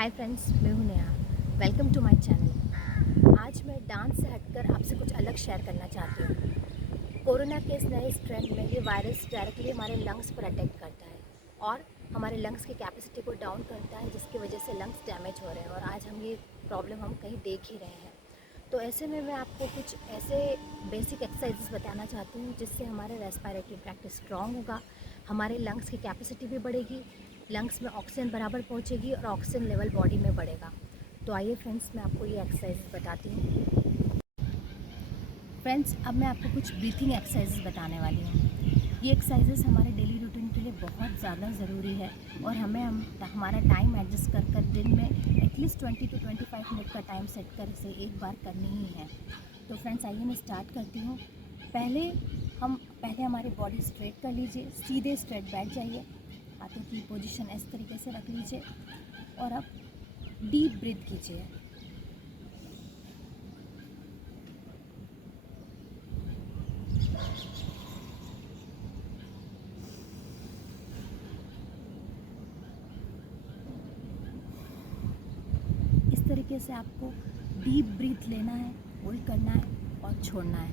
हाय friends, मैं हूं Neha. Welcome to my channel. आज मैं डांस से हटकर आपसे कुछ अलग शेयर करना चाहती हूँ। कोरोना के इस नए ट्रेंड में ये वायरस डायरेक्टली हमारे लंग्स पर अटैक करता है और हमारे लंग्स की कैपेसिटी को डाउन करता है, जिसकी वजह से लंग्स डैमेज हो रहे हैं और आज हम ये प्रॉब्लम हम कहीं देख ही रहे हैं। तो ऐसे में मैं आपको कुछ ऐसे बेसिक एक्सरसाइजेस बताना चाहती हूँ जिससे हमारे रेस्पिरेटरी ट्रैक्ट स्ट्रॉन्ग होगा, हमारे लंग्स की कैपेसिटी भी बढ़ेगी, लंग्स में ऑक्सीजन बराबर पहुँचेगी और ऑक्सीजन लेवल बॉडी में बढ़ेगा। तो आइए फ्रेंड्स, मैं आपको ये एक्सरसाइजेस बताती हूँ। फ्रेंड्स, अब मैं आपको कुछ ब्रीथिंग एक्सरसाइजेस बताने वाली हूँ। ये एक्सरसाइजेस हमारे डेली रूटीन के लिए बहुत ज़्यादा ज़रूरी है और हमारा टाइम एडजस्ट कर दिन में एटलीस्ट 20 to 25 मिनट का टाइम सेट कर इसे एक बार करनी ही है। तो फ्रेंड्स, आइए मैं स्टार्ट करती हूँ। पहले हमारी बॉडी स्ट्रेट कर लीजिए, सीधे स्ट्रेट बैठ जाइए, हाथों की पोजीशन इस तरीके से रख लीजिए और अब डीप ब्रीथ कीजिए। इस तरीके से आपको डीप ब्रीथ लेना है, होल्ड करना है और छोड़ना है।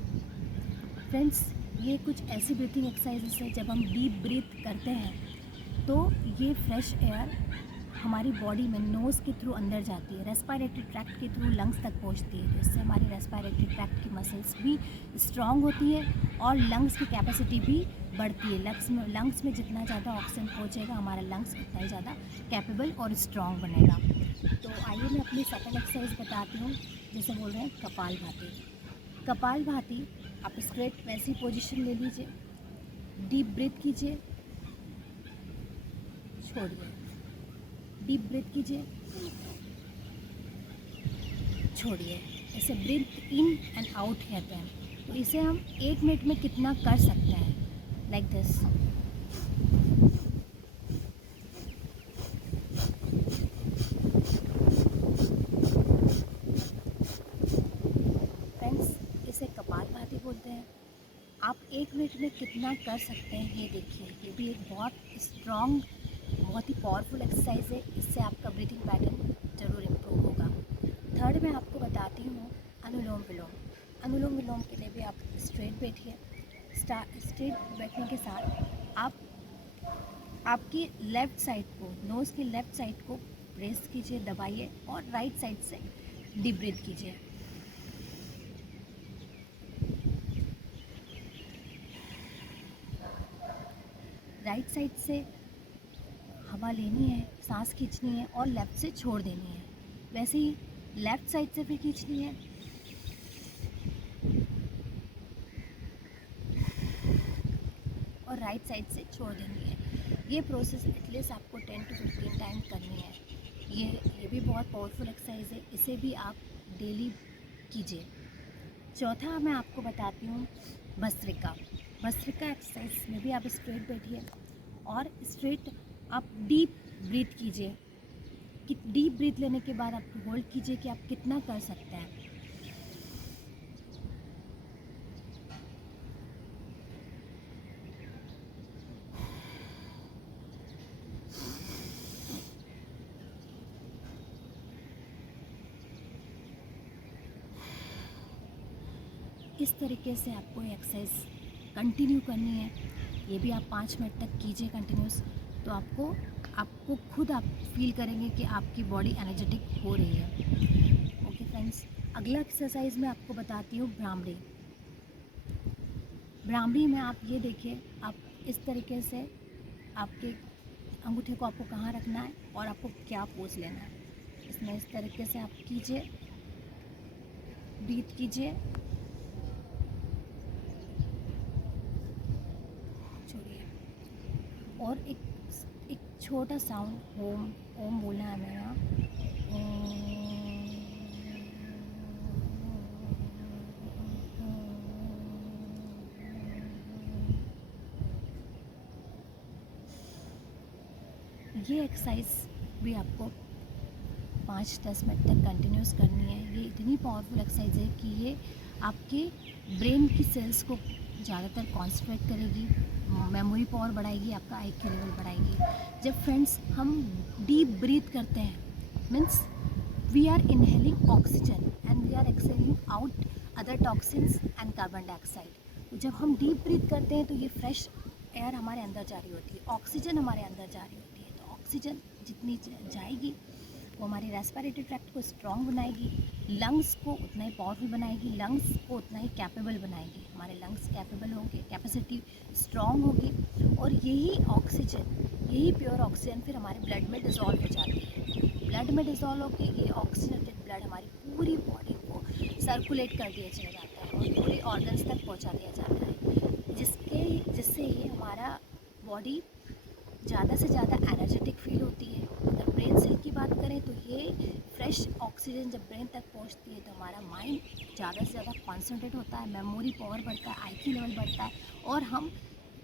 फ्रेंड्स, ये कुछ ऐसी ब्रीथिंग एक्सरसाइजेस है, जब हम डीप ब्रीथ करते हैं तो ये फ्रेश एयर हमारी बॉडी में नोज़ के थ्रू अंदर जाती है, रेस्पिरेटरी ट्रैक्ट के थ्रू लंग्स तक पहुंचती है, जिससे हमारी रेस्पिरेटरी ट्रैक्ट की मसल्स भी स्ट्रॉन्ग होती है और लंग्स की कैपेसिटी भी बढ़ती है। लंग्स में जितना ज़्यादा ऑक्सीजन पहुंचेगा, हमारा लंग्स उतना ही ज़्यादा कैपेबल और स्ट्रॉन्ग बनेगा। तो आइए मैं अपनी सेकंड एक्सरसाइज बताती हूँ, जिसे बोल रहे हैं कपालभाति। कपालभाति, आप स्ट्रेट वैसी पोजीशन ले लीजिए, डीप ब्रीथ कीजिए, छोड़िए, डीप ब्रीथ कीजिए, छोड़िए। इसे ब्रीथ इन एंड आउट कहते हैं। तो इसे हम 1 मिनट में कितना कर सकते हैं, लाइक दिस। फ्रेंड्स, इसे कपालभाति बोलते हैं। आप 1 मिनट में कितना कर सकते हैं ये देखिए। ये भी एक बहुत स्ट्रॉन्ग, बहुत ही पावरफुल एक्सरसाइज है। इससे आपका ब्रीथिंग पैटर्न ज़रूर इम्प्रूव होगा। थर्ड मैं आपको बताती हूँ अनुलोम विलोम। अनुलोम विलोम के लिए भी आप स्ट्रेट बैठिए। स्ट्रेट बैठने के साथ आप आपकी लेफ़्ट साइड को, नोज़ की लेफ़्ट साइड को प्रेस कीजिए, दबाइए और राइट साइड से डीप ब्रीथ कीजिए। राइट साइड से हवा लेनी है, सांस खींचनी है और लेफ़्ट से छोड़ देनी है। वैसे ही लेफ़्ट साइड से भी खींचनी है और राइट साइड से छोड़ देनी है। ये प्रोसेस एटलीस्ट आपको 10 to 15 टाइम करनी है। ये भी बहुत पावरफुल एक्सरसाइज है, इसे भी आप डेली कीजिए। चौथा मैं आपको बताती हूँ भस्त्रिका। भस्त्रिका एक्सरसाइज में भी आप स्ट्रेट बैठिए और स्ट्रेट आप डीप ब्रीथ कीजिए। डीप ब्रीथ लेने के बाद आप होल्ड कीजिए कि आप कितना कर सकते हैं। इस तरीके से आपको ये एक्सरसाइज कंटिन्यू करनी है। ये भी आप 5 मिनट तक कीजिए कंटिन्यूस। तो आपको खुद आप फील करेंगे कि आपकी बॉडी एनर्जेटिक हो रही है। ओके फ्रेंड्स, अगला एक्सरसाइज मैं आपको बताती हूँ भ्रामरी। भ्रामरी में आप ये देखिए, आप इस तरीके से आपके अंगूठे को आपको कहाँ रखना है और आपको क्या पोज लेना है। इसमें इस तरीके से आप कीजिए, ब्रीथ कीजिए, छोड़िए और एक छोटा साउंड ओम ओम बोलना है हमें यहाँ। ये एक्सरसाइज भी आपको 5-10 मिनट तक कंटिन्यूस करनी है। ये इतनी पावरफुल एक्सरसाइज है कि ये आपके ब्रेन की सेल्स को ज़्यादातर कॉन्सेंट्रेट करेगी, मेमोरी पावर बढ़ाएगी, आपका IQ लेवल बढ़ाएगी। जब फ्रेंड्स हम डीप ब्रीथ करते हैं means we are inhaling oxygen and we are exhaling out other toxins and carbon dioxide. तो जब हम डीप ब्रीथ करते हैं तो ये फ्रेश एयर हमारे अंदर जा रही होती है, ऑक्सीजन हमारे अंदर जा रही होती है। तो ऑक्सीजन जितनी जाएगी वो हमारी रेस्पिरेटरी ट्रैक्ट को स्ट्रॉन्ग बनाएगी, लंग्स को उतना ही पावरफुल बनाएगी, लंग्स को उतना ही कैपेबल बनाएगी। हमारे लंग्स कैपेबल होंगे, कैपेसिटी स्ट्रॉन्ग होगी, और यही ऑक्सीजन, यही प्योर ऑक्सीजन फिर हमारे ब्लड में डिज़ोल्व हो जाती है। ब्लड में डिज़ोल्व होकर ये ऑक्सीजनेटेड ब्लड हमारी पूरी बॉडी को सर्कुलेट कर दिया चला जाता है और पूरे ऑर्गन्स तक पहुंचा दिया जाता है, जिससे ये हमारा बॉडी ज़्यादा से ज़्यादा एनर्जेटिक फील होती है। अगर ब्रेन सेल की बात करें तो ये फ्रेश ऑक्सीजन जब ब्रेन तक पहुंचती है तो हमारा माइंड ज़्यादा से ज़्यादा कॉन्सेंट्रेट होता है, मेमोरी पावर बढ़ता है, आईक्यू लेवल बढ़ता है, और हम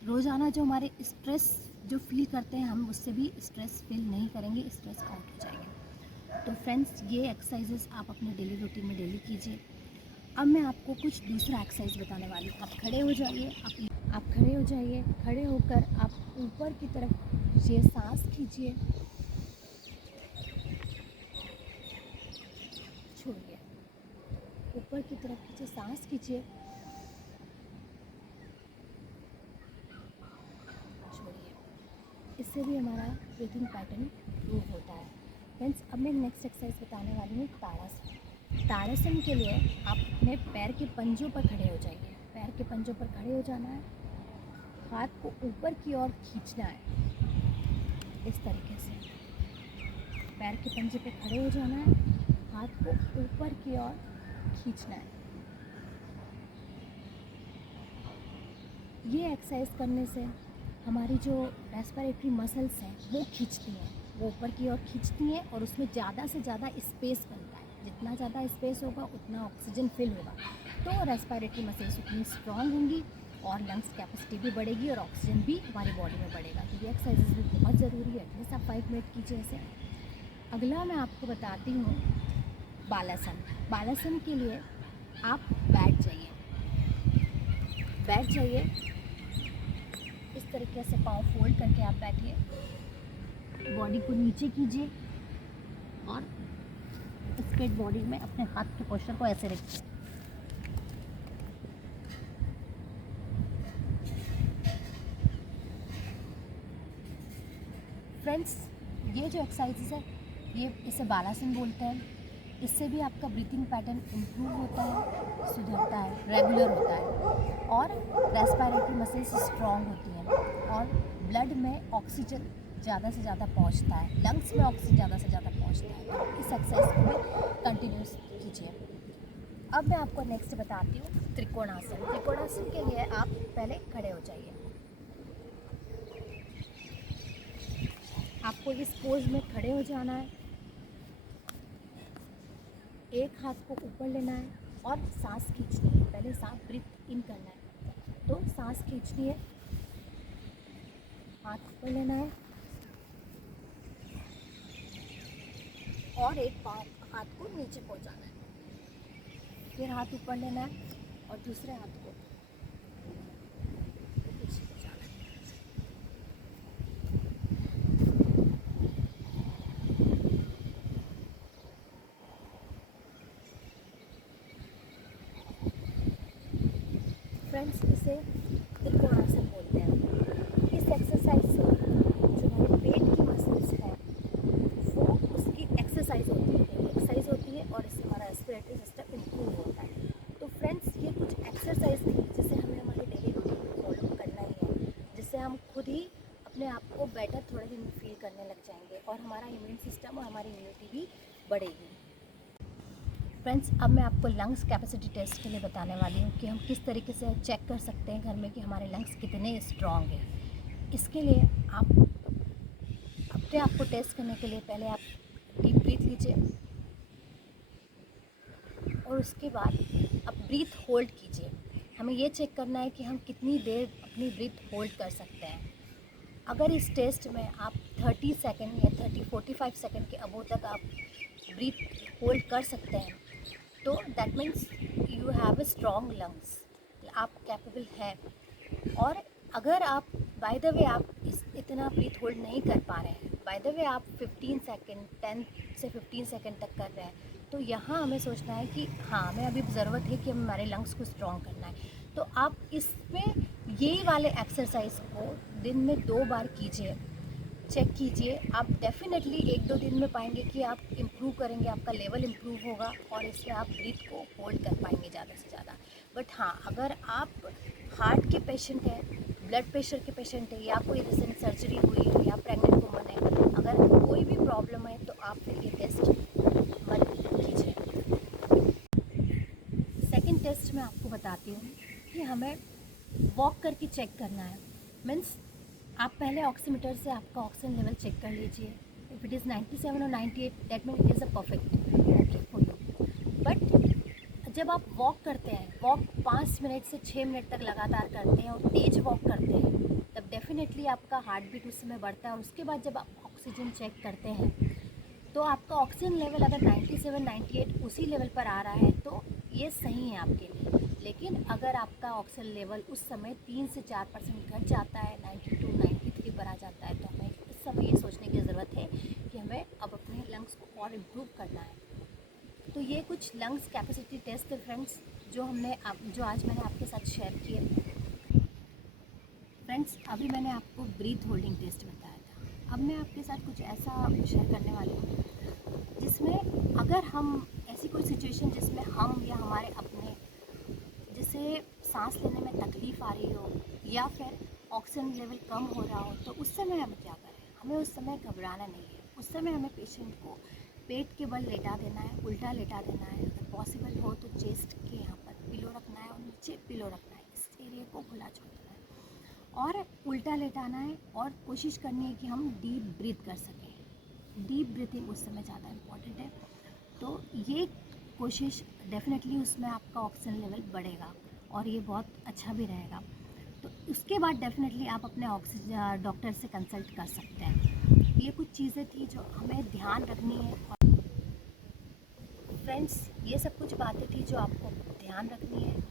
रोज़ाना जो हमारे स्ट्रेस जो फील करते हैं हम उससे भी स्ट्रेस फील नहीं करेंगे, स्ट्रेस आउट हो जाएंगे। तो फ्रेंड्स, ये एक्सरसाइजेस आप अपने डेली रूटीन में डेली कीजिए। अब मैं आपको कुछ दूसरा एक्सरसाइज बताने वाली हूँ। आप खड़े हो जाइए, आप खड़े हो जाइए। खड़े होकर आप ऊपर की तरफ ये सांस खींचिए, छोड़िए, ऊपर की तरफ खींचिए, सांस खींचिए, छोड़िए। इससे भी हमारा ब्रीथिंग पैटर्न इम्प्रूव होता है। फ्रेंड्स, अब मैं नेक्स्ट एक्सरसाइज बताने वाली हूँ ताड़ासन। ताड़ासन के लिए आप अपने पैर के पंजों पर खड़े हो जाइए। पैर के पंजों पर खड़े हो जाना है, हाथ को ऊपर की ओर खींचना है, इस तरीके से पैर के पंजे पे खड़े हो जाना है, हाथ को ऊपर की ओर खींचना है। ये एक्सरसाइज करने से हमारी जो रेस्पिरेटरी मसल्स हैं वो खींचती हैं, वो ऊपर की ओर खींचती हैं, और उसमें ज़्यादा से ज़्यादा स्पेस बनता है। जितना ज़्यादा स्पेस होगा उतना ऑक्सीजन फिल होगा, तो रेस्पिरेटरी मसल्स उतनी स्ट्रॉन्ग होंगी और लंग्स कैपेसिटी भी बढ़ेगी और ऑक्सीजन भी हमारी बॉडी में बढ़ेगा। तो ये एक्सरसाइजेस भी बहुत ज़रूरी है, एटलीस्ट आप 5 मिनट कीजिए ऐसे। अगला मैं आपको बताती हूँ बालासन। बालासन के लिए आप बैठ जाइए, इस तरीके से पाँव फोल्ड करके आप बैठिए, बॉडी को नीचे कीजिए और स्ट्रेट बॉडी में अपने हाथ के पोस्चर को ऐसे रखिए। फ्रेंड्स, ये जो एक्सरसाइजेस है ये इसे बालासन बोलते हैं। इससे भी आपका ब्रीथिंग पैटर्न इम्प्रूव होता है, सुधरता है, रेगुलर होता है, और रेस्पिरेटरी मसल्स स्ट्रॉन्ग होती हैं, और ब्लड में ऑक्सीजन ज़्यादा से ज़्यादा पहुंचता है, लंग्स में ऑक्सीजन ज़्यादा से ज़्यादा पहुंचता है। तो इस एक्सरसाइज को भी कंटिन्यूस कीजिए। अब मैं आपको नेक्स्ट बताती हूँ त्रिकोणासन। त्रिकोणासन के लिए आप पहले खड़े हो जाइए। आपको इस पोज में खड़े हो जाना है, एक हाथ को ऊपर लेना है और सांस खींचनी है। पहले सांस ब्रीथ इन करना है, तो सांस खींचनी है, हाथ ऊपर लेना है और एक हाथ को नीचे पहुंचाना है, फिर हाथ ऊपर लेना है और दूसरे हाथ को नीचे पहुंचाना है। फ्रेंड्स, इसे त्रिकोणासन बोलते हैं। इस एक्सरसाइज से जो हमारे पेट की मसल्स है वो उसकी एक्सरसाइज होती है और इससे हमारा रेस्पिरेटरी सिस्टम इम्प्रूव होता है। तो फ्रेंड्स, ये कुछ एक्सरसाइज थी जिसे हमें हमारे डेली रूटीन में फॉलो करना ही है, जिससे हम खुद ही अपने आप को बेटर थोड़े दिन फील करने लग जाएंगे और हमारा इम्यून सिस्टम और हमारी इम्यूनिटी भी बढ़ेगी। फ्रेंड्स, अब मैं आपको लंग्स कैपेसिटी टेस्ट के लिए बताने वाली हूँ कि हम किस तरीके से चेक कर सकते हैं घर में कि हमारे लंग्स कितने स्ट्रॉन्ग हैं। इसके लिए आप अपने आप को टेस्ट करने के लिए पहले आप डीप ब्रीथ लीजिए और उसके बाद आप ब्रीथ होल्ड कीजिए। हमें ये चेक करना है कि हम कितनी देर अपनी ब्रीथ होल्ड कर सकते हैं। अगर इस टेस्ट में आप 30 सेकंड या 45 सेकंड के अबव तक आप ब्रीथ होल्ड कर सकते हैं तो that means you have a strong lungs, आप कैपेबल हैं। और अगर आप बाय द वे आप इतना ब्रीथ होल्ड नहीं कर पा रहे हैं, बाय द वे आप 15 सेकंड 10 से 15 सेकंड तक कर रहे हैं, तो यहाँ हमें सोचना है कि हाँ, हमें अभी ज़रूरत है कि हमारे लंग्स को स्ट्रॉन्ग करना है। तो आप इसमें यही वाले एक्सरसाइज को दिन में 2 बार कीजिए, चेक कीजिए। आप डेफिनेटली 1-2 दिन में पाएंगे कि आप इम्प्रूव करेंगे, आपका लेवल इम्प्रूव होगा और इसमें आप ब्रीथ को होल्ड कर पाएंगे ज़्यादा से ज़्यादा। बट हाँ, अगर आप हार्ट के पेशेंट हैं, ब्लड प्रेशर के पेशेंट है, या कोई रिसेंट सर्जरी हुई है, या प्रेग्नेंट वुमन है, अगर कोई भी प्रॉब्लम है तो आप फिर ये टेस्ट मत कीजिए। सेकंड टेस्ट मैं आपको बताती हूँ कि हमें वॉक करके चेक करना है। मीन्स आप पहले ऑक्सीमीटर से आपका ऑक्सीजन लेवल चेक कर लीजिए। इफ़ इट इज़ 97 और 98, that mean it is a perfect okay for you. But जब आप वॉक करते हैं, वॉक 5 मिनट से 6 मिनट तक लगातार करते हैं और तेज़ वॉक करते हैं, तब डेफिनेटली आपका हार्ट बीट उस समय बढ़ता है। और उसके बाद जब आप ऑक्सीजन चेक करते हैं तो आपका ऑक्सीजन लेवल अगर 97 98 उसी लेवल पर आ रहा है तो ये सही है आपके लिए। लेकिन अगर आपका ऑक्सीजन लेवल उस समय 3 से 4% घट जाता है, 92 93 पर आ जाता है, तो हमें इस समय ये सोचने की ज़रूरत है कि हमें अब अपने लंग्स को और इम्प्रूव करना है। तो ये कुछ लंग्स कैपेसिटी टेस्ट थे फ्रेंड्स, जो आज मैंने आपके साथ शेयर किए। फ्रेंड्स, अभी मैंने आपको ब्रीथ होल्डिंग टेस्ट बताया था। अब मैं आपके साथ कुछ ऐसा शेयर करने वाली हूँ जिसमें अगर हम ऐसी कोई सिचुएशन जिसमें हम या हमारे अपने जिसे सांस लेने में तकलीफ़ आ रही हो या फिर ऑक्सीजन लेवल कम हो रहा हो, तो उस समय हम क्या करें? हमें उस समय घबराना नहीं है। उस समय हमें पेशेंट को पेट के बल लेटा देना है, उल्टा लेटा देना है। अगर पॉसिबल हो तो चेस्ट के यहाँ पर पिलो रखना है और नीचे पिलो रखना है, इस एरिया को खुला छोड़ देना है और उल्टा लेटाना है। और कोशिश करनी है कि हम डीप ब्रीथ कर सकें। डीप ब्रीथिंग उस समय ज़्यादा इम्पॉर्टेंट है। तो ये कोशिश डेफिनेटली उसमें आपका ऑक्सीजन लेवल बढ़ेगा और ये बहुत अच्छा भी रहेगा। तो उसके बाद डेफिनेटली आप अपने ऑक्सीजन डॉक्टर से कंसल्ट कर सकते हैं। ये कुछ चीज़ें थी जो हमें ध्यान रखनी है। और फ्रेंड्स, ये सब कुछ बातें थी जो आपको ध्यान रखनी है।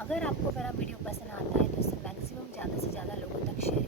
अगर आपको मेरा वीडियो पसंद आता है तो इसे मैक्सिमम ज़्यादा से ज़्यादा लोगों तक शेयर